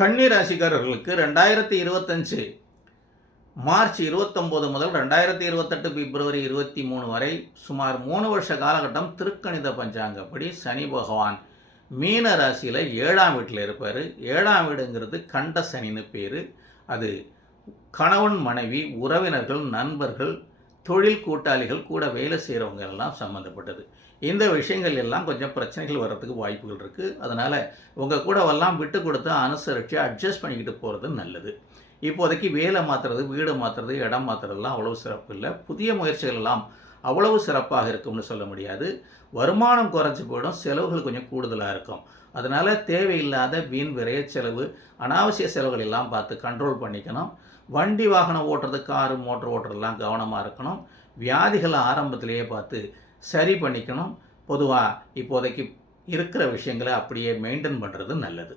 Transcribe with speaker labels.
Speaker 1: கன்னி ராசிக்காரர்களுக்கு ரெண்டாயிரத்தி இருபத்தஞ்சு மார்ச் இருபத்தொம்போது முதல் ரெண்டாயிரத்தி இருபத்தெட்டு பிப்ரவரி இருபத்தி மூணு வரை சுமார் மூணு வருஷ காலகட்டம் திருக்கணித பஞ்சாங்கப்படி சனி பகவான் மீன ராசியில் ஏழாம் வீட்டில் இருப்பார். ஏழாம் வீடுங்கிறது கண்ட சனின்னு பேர். அது கணவன் மனைவி உறவினர்கள் நண்பர்கள் தொழில் கூட்டாளிகள் கூட வேலை செய்கிறவங்க எல்லாம் சம்மந்தப்பட்டது இந்த விஷயங்கள் எல்லாம் கொஞ்சம் பிரச்சனைகள் வர்றதுக்கு வாய்ப்புகள் இருக்குது அதனால் உங்கள் கூடவெல்லாம் விட்டு கொடுத்து அனுசரித்து அட்ஜஸ்ட் பண்ணிக்கிட்டு போகிறது நல்லது. இப்போதைக்கு வேலை மாற்றுறது வீடு மாற்றுறது இடம் மாற்றுறதுலாம் அவ்வளோ சிறப்பு இல்லை. புதிய முயற்சிகள் எல்லாம் அவ்வளவு சிறப்பாக இருக்கும்னு சொல்ல முடியாது. வருமானம் குறைஞ்சி போயிடும் செலவுகள் கொஞ்சம் கூடுதலாக இருக்கும். அதனால் தேவையில்லாத வீண் விரைய செலவு அனாவசிய செலவுகள் எல்லாம் பார்த்து கண்ட்ரோல் பண்ணிக்கணும். வண்டி வாகனம் ஓட்டுறது காரு மோட்டர் ஓட்டுறதுலாம் கவனமாக இருக்கணும். வியாதிகளை ஆரம்பத்திலேயே பார்த்து சரி பண்ணிக்கணும். பொதுவாக இப்போதைக்கு இருக்கிற விஷயங்களை அப்படியே மெயின்டைன் பண்ணுறது நல்லது.